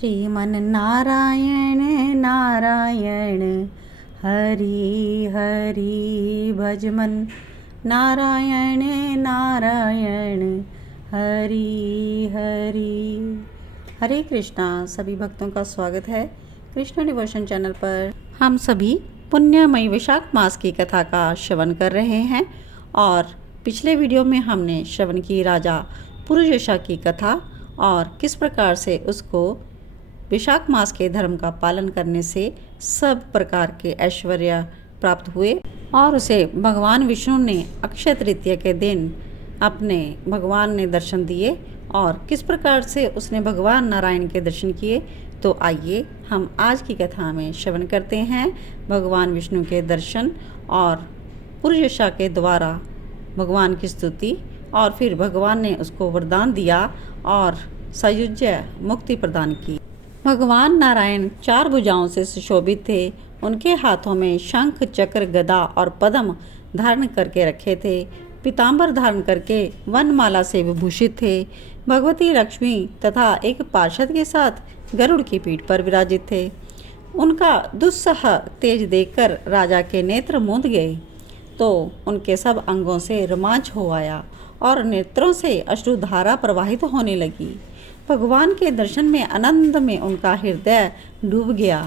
श्रीमन नारायण नारायण हरि हरि भजमन नारायण नारायण हरि हरि। हरे कृष्णा। सभी भक्तों का स्वागत है कृष्ण डिवोशन चैनल पर। हम सभी पुण्यमयी वैशाख मास की कथा का श्रवण कर रहे हैं और पिछले वीडियो में हमने श्रवण की राजा पुरुषोषा की कथा और किस प्रकार से उसको वैशाख मास के धर्म का पालन करने से सब प्रकार के ऐश्वर्य प्राप्त हुए और उसे भगवान विष्णु ने अक्षय तृतीया के दिन अपने भगवान ने दर्शन दिए और किस प्रकार से उसने भगवान नारायण के दर्शन किए। तो आइए हम आज की कथा में श्रवण करते हैं भगवान विष्णु के दर्शन और पुरुषोषा के द्वारा भगवान की स्तुति और फिर भगवान ने उसको वरदान दिया और सायुज्य मुक्ति प्रदान की। भगवान नारायण 4 भुजाओं से सुशोभित थे। उनके हाथों में शंख चक्र गदा और पद्म धारण करके रखे थे। पीताम्बर धारण करके वनमाला से विभूषित थे। भगवती लक्ष्मी तथा एक पार्षद के साथ गरुड़ की पीठ पर विराजित थे। उनका दुस्सह तेज देखकर राजा के नेत्र मूंद गए तो उनके सब अंगों से रोमांच हो आया और नेत्रों से अश्रुधारा प्रवाहित होने लगी। भगवान के दर्शन में आनंद में उनका हृदय डूब गया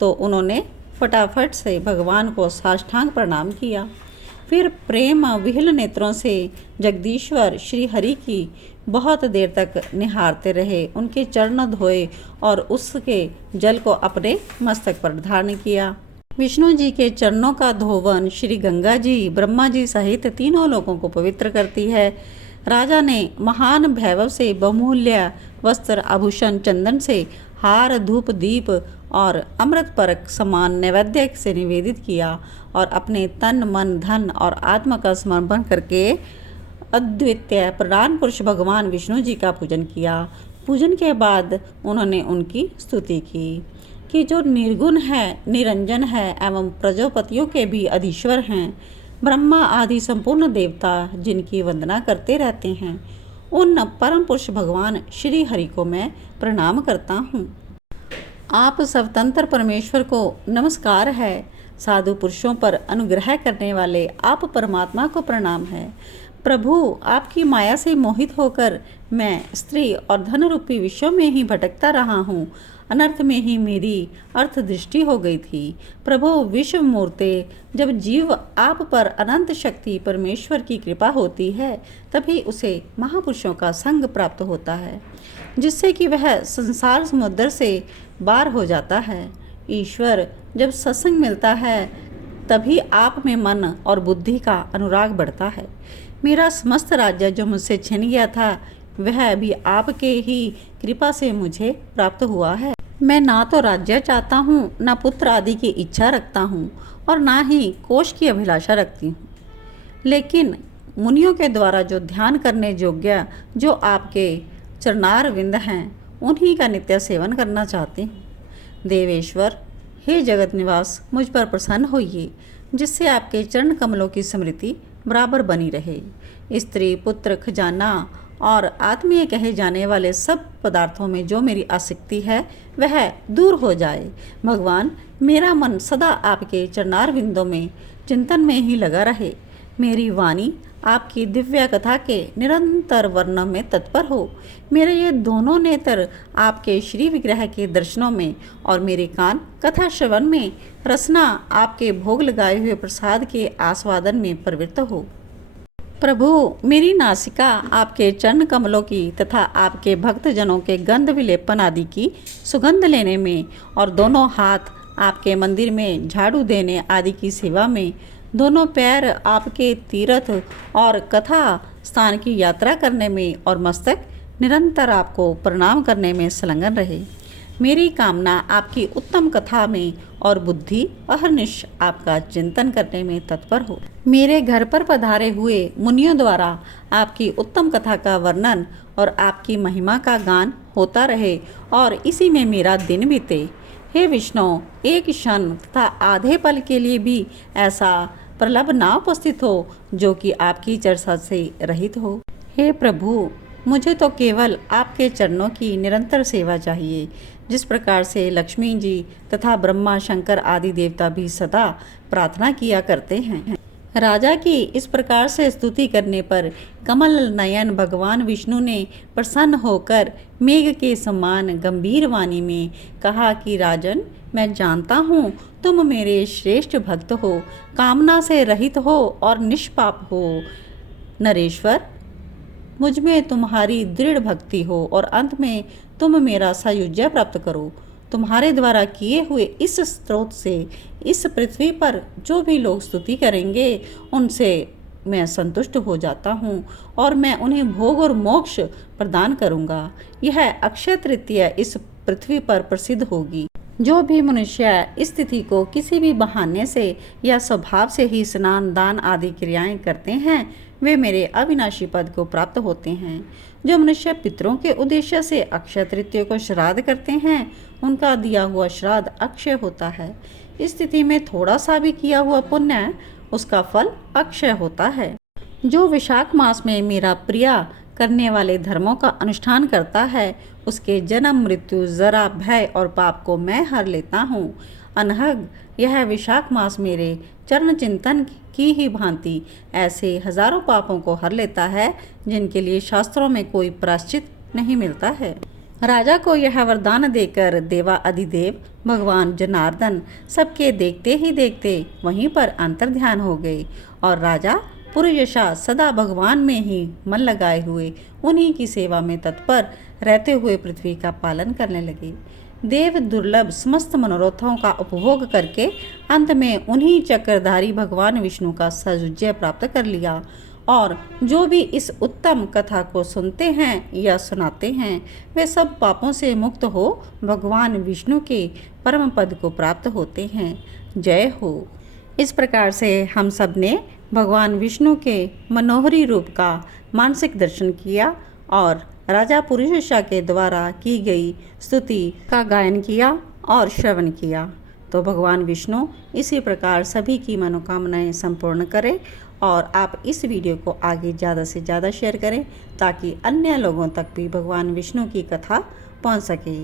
तो उन्होंने फटाफट से भगवान को साष्टांग प्रणाम किया। फिर प्रेम विह्वल नेत्रों से जगदीश्वर श्री हरि की बहुत देर तक निहारते रहे। उनके चरण धोए और उसके जल को अपने मस्तक पर धारण किया। विष्णु जी के चरणों का धोवन श्री गंगा जी ब्रह्मा जी सहित तीनों लोगों को पवित्र करती है। राजा ने महान वैभव से बहुमूल्य वस्त्र आभूषण चंदन से हार धूप दीप और अमृत परक समान नैवेद्य से निवेदित किया और अपने तन मन धन और आत्मा का समर्पण करके अद्वितीय प्राण पुरुष भगवान विष्णु जी का पूजन किया। पूजन के बाद उन्होंने उनकी स्तुति की कि जो निर्गुण है, निरंजन है एवं प्रजापतियों के भी अधीश्वर हैं, ब्रह्मा आदि संपूर्ण देवता जिनकी वंदना करते रहते हैं, उन परम पुरुष भगवान श्री हरि को मैं प्रणाम करता हूँ। आप स्वतंत्र परमेश्वर को नमस्कार है। साधु पुरुषों पर अनुग्रह करने वाले आप परमात्मा को प्रणाम है। प्रभु, आपकी माया से मोहित होकर मैं स्त्री और धन रूपी विषयों में ही भटकता रहा हूँ। अनर्थ में ही मेरी अर्थ दृष्टि हो गई थी। प्रभु विश्व मूर्ते, जब जीव आप पर अनंत शक्ति परमेश्वर की कृपा होती है तभी उसे महापुरुषों का संग प्राप्त होता है जिससे कि वह संसार समुद्र से पार हो जाता है। ईश्वर, जब सत्संग मिलता है तभी आप में मन और बुद्धि का अनुराग बढ़ता है। मेरा समस्त राज्य जो मुझसे छिन गया था वह भी आपके ही कृपा से मुझे प्राप्त हुआ है। मैं ना तो राज्य चाहता हूँ, ना पुत्र आदि की इच्छा रखता हूँ और ना ही कोष की अभिलाषा रखती हूँ, लेकिन मुनियों के द्वारा जो ध्यान करने योग्य जो आपके चरणार विंद हैं उन्हीं का नित्य सेवन करना चाहती हूँ। देवेश्वर, हे जगत निवास, मुझ पर प्रसन्न होइए जिससे आपके चरण कमलों की स्मृति बराबर बनी रहे। स्त्री पुत्र खजाना और आत्मीय कहे जाने वाले सब पदार्थों में जो मेरी आसक्ति है वह दूर हो जाए। भगवान, मेरा मन सदा आपके चरणार बिंदों में चिंतन में ही लगा रहे। मेरी वाणी आपकी दिव्य कथा के निरंतर वर्णन में तत्पर हो। मेरे ये दोनों नेत्र आपके श्री विग्रह के दर्शनों में और मेरे कान कथा श्रवण में, रसना आपके भोग लगाए हुए प्रसाद के आस्वादन में प्रवृत्त हो। प्रभु, मेरी नासिका आपके चरण कमलों की तथा आपके भक्तजनों के गंध विलेपन आदि की सुगंध लेने में और दोनों हाथ आपके मंदिर में झाड़ू देने आदि की सेवा में, दोनों पैर आपके तीर्थ और कथा स्थान की यात्रा करने में और मस्तक निरंतर आपको प्रणाम करने में संलग्न रहे। मेरी कामना आपकी उत्तम कथा में और बुद्धि अहर्निश आपका चिंतन करने में तत्पर हो। मेरे घर पर पधारे हुए मुनियों द्वारा आपकी उत्तम कथा का वर्णन और आपकी महिमा का गान होता रहे और इसी में मेरा दिन बीते। हे विष्णु, एक क्षण तथा आधे पल के लिए भी ऐसा प्रलभ ना उपस्थित हो जो कि आपकी चर्चा से रहित हो। हे प्रभु, मुझे तो केवल आपके चरणों की निरंतर सेवा चाहिए, जिस प्रकार से लक्ष्मी जी तथा ब्रह्मा शंकर आदि देवता भी सदा प्रार्थना किया करते हैं। राजा की इस प्रकार से स्तुति करने पर कमल नयन भगवान विष्णु ने प्रसन्न होकर मेघ के समान गंभीर वाणी में कहा कि राजन, मैं जानता हूँ तुम मेरे श्रेष्ठ भक्त हो, कामना से रहित हो और निष्पाप हो। नरेश्वर, मुझ में तुम्हारी दृढ़ भक्ति हो और अंत में तुम मेरा सायुज्य प्राप्त करो। तुम्हारे द्वारा किए हुए इस स्रोत से इस पृथ्वी पर जो भी लोग स्तुति करेंगे उनसे मैं संतुष्ट हो जाता हूँ और मैं उन्हें भोग और मोक्ष प्रदान करूँगा। यह अक्षय तृतीया इस पृथ्वी पर प्रसिद्ध होगी। जो भी मनुष्य इस तिथि को किसी भी बहाने से या स्वभाव से ही स्नान दान आदि क्रियाएं करते हैं वे मेरे अविनाशी पद को प्राप्त होते हैं। जो मनुष्य पितरों के उद्देश्य से अक्षय तृतीया को श्राद्ध करते हैं उनका दिया हुआ श्राद्ध अक्षय होता है। इस तिथि में थोड़ा सा भी किया हुआ पुण्य उसका फल अक्षय होता है। जो विशाख मास में मेरा प्रिया करने वाले धर्मों का अनुष्ठान करता है उसके जन्म मृत्यु जरा भय और पाप को मैं हर लेता हूँ। अनहग यह विशाख मास मेरे चरण चिंतन की ही भांति ऐसे हजारों पापों को हर लेता है जिनके लिए शास्त्रों में कोई प्रायश्चित नहीं मिलता है। राजा को यह वरदान देकर देवा अधिदेव भगवान जनार्दन सबके देखते ही देखते वहीं पर अंतर ध्यान हो गए और राजा पुरयशा सदा भगवान में ही मन लगाए हुए उन्हीं की सेवा में तत्पर रहते हुए पृथ्वी का पालन करने लगे। देव दुर्लभ समस्त मनोरथों का उपभोग करके अंत में उन्हीं चक्रधारी भगवान विष्णु का सायुज्य प्राप्त कर लिया और जो भी इस उत्तम कथा को सुनते हैं या सुनाते हैं वे सब पापों से मुक्त हो भगवान विष्णु के परम पद को प्राप्त होते हैं। जय हो। इस प्रकार से हम सब ने भगवान विष्णु के मनोहरी रूप का मानसिक दर्शन किया और राजा पुरुषा के द्वारा की गई स्तुति का गायन किया और श्रवण किया। तो भगवान विष्णु इसी प्रकार सभी की मनोकामनाएं संपूर्ण करें और आप इस वीडियो को आगे ज़्यादा से ज़्यादा शेयर करें ताकि अन्य लोगों तक भी भगवान विष्णु की कथा पहुंच सके।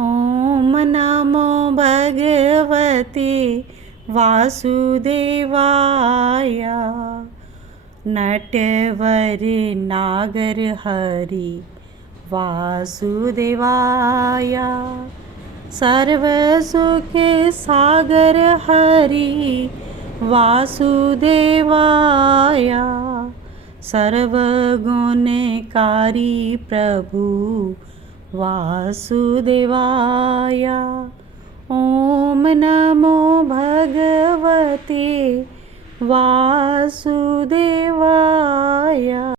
ओम नमो भगवते वासुदेवाय। नटवर नागर हरि वासुदेवाय। सर्व सुख सागर हरि वासुदेवाय। सर्वगुणकारी प्रभु वासुदेवाय। ओम नमो भगवते वासुदेवाय।